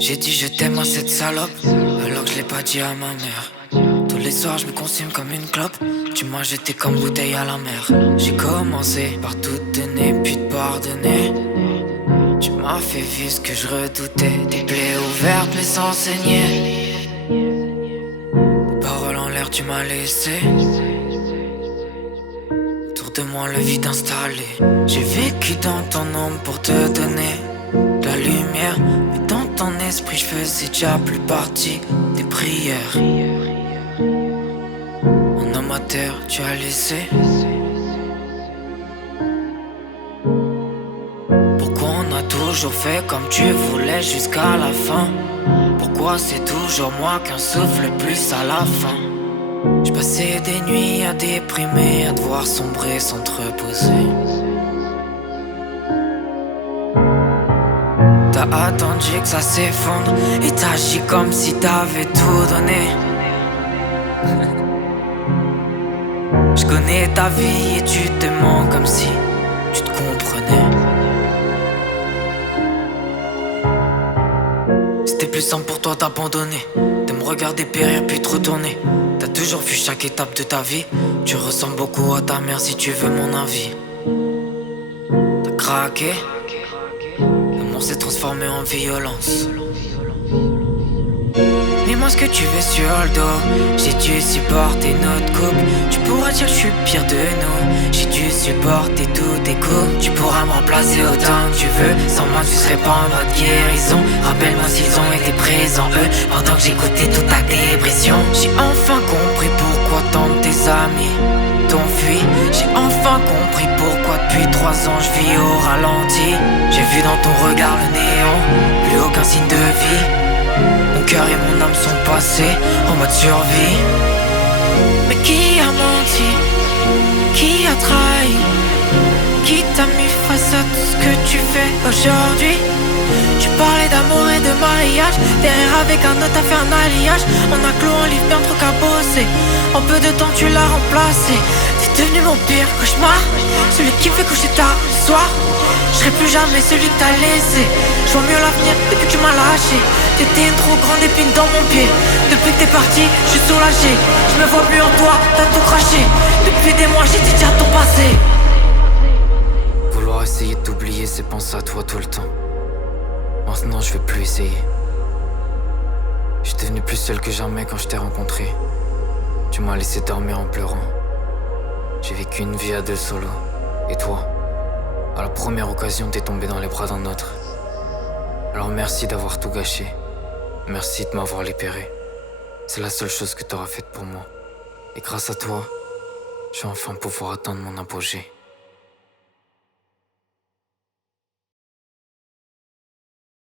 J'ai dit je t'aime à cette salope, alors que je l'ai pas dit à ma mère. Tous les soirs je me consume comme une clope, tu m'as jeté comme bouteille à la mer. J'ai commencé par tout donner puis te pardonner. Tu m'as fait vivre ce que je redoutais, des plaies ouvertes mais sans saigner. Des paroles en l'air tu m'as laissé, autour de moi le vide installé. J'ai vécu dans ton ombre pour te donner de la lumière, mais dans ton esprit je faisais déjà plus partie des prières. En amateur tu as laissé. Pourquoi on a toujours fait comme tu voulais jusqu'à la fin? Pourquoi c'est toujours moi qu'un souffle plus à la fin? J'ai passé des nuits à déprimer, à devoir sombrer sans te reposer. T'as attendu que ça s'effondre et t'as agi comme si t'avais tout donné. Je connais ta vie et tu te mens comme si tu te comprenais. C'était plus simple pour toi d'abandonner, de me regarder périr puis te retourner. T'as toujours vu chaque étape de ta vie. Tu ressembles beaucoup à ta mère si tu veux mon avis. T'as craqué, l'amour s'est transformé en violence. Mets-moi ce que tu veux sur le dos. J'ai dû supporter notre couple. Tu pourras dire que je suis le pire de nous. J'ai dû supporter tous tes coups. Tu pourras me remplacer autant que tu veux. Sans moi tu serais pas en mode guérison. Rappelle-moi s'ils ont été présents eux pendant que j'écoutais toute ta dépression. J'ai enfin compris pourquoi tant de tes amis t'ont fui. J'ai enfin compris pourquoi depuis 3 ans je vis au ralenti. J'ai vu dans ton regard le néant, plus aucun signe de vie. Mon cœur et mon âme sont passés en mode survie. Mais qui a menti? Qui a trahi? Qui t'a mis face à tout ce que tu fais aujourd'hui? Tu parlais d'amour et de mariage, derrière avec un autre t'as fait un alliage. On a clos un livre bien trop cabossé, en peu de temps tu l'as remplacé. T'es devenu mon pire cauchemar, celui qui me fait coucher tard le soir. Je serai plus jamais celui que t'as laissé. Je vois mieux l'avenir depuis que tu m'as lâché. T'étais une trop grande épine dans mon pied. Depuis que t'es parti, je suis soulagé. Je me vois plus en toi, t'as tout craché. Depuis des mois, j'ai dit déjà ton passé. Vouloir essayer de t'oublier, c'est penser à toi tout le temps. Maintenant, je vais plus essayer. Je suis devenu plus seul que jamais quand je t'ai rencontré. Tu m'as laissé dormir en pleurant. J'ai vécu une vie à 2 solo. Et toi, à la première occasion, t'es tombé dans les bras d'un autre. Alors merci d'avoir tout gâché. Merci de m'avoir libéré. C'est la seule chose que t'auras faite pour moi. Et grâce à toi, je vais enfin pouvoir atteindre mon apogée.